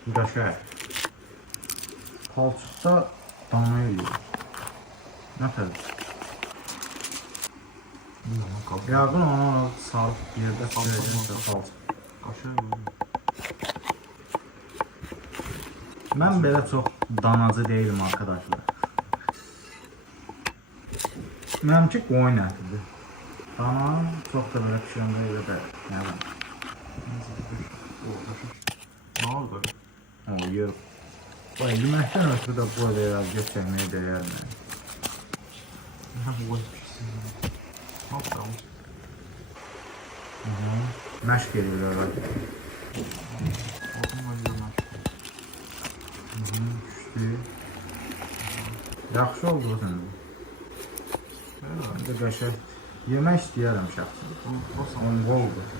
Qəşəng. Palçıqda dana yiyor. Nə təbii? Yağın onu sarıp bir yerdə pişirəcəksə palçıq. Mən belə çox danacı değilim arkadaşlar. Mənimki qoyun ətidir. Dana çox da belə pişirəndə elə də nə bilim. Ne oldu? O yer. Vay yeməkdən ötürü də bu elə geçirməyə dəyər mi? Ne bu pişsin? Ne yapalım? Məşq edirlər. Odun var yürümek. Düşdü. Yaxşı oldu o səndə. Evet. Mən də qəşəng yemək istəyərəm şəxsən. O zaman Monqoldur.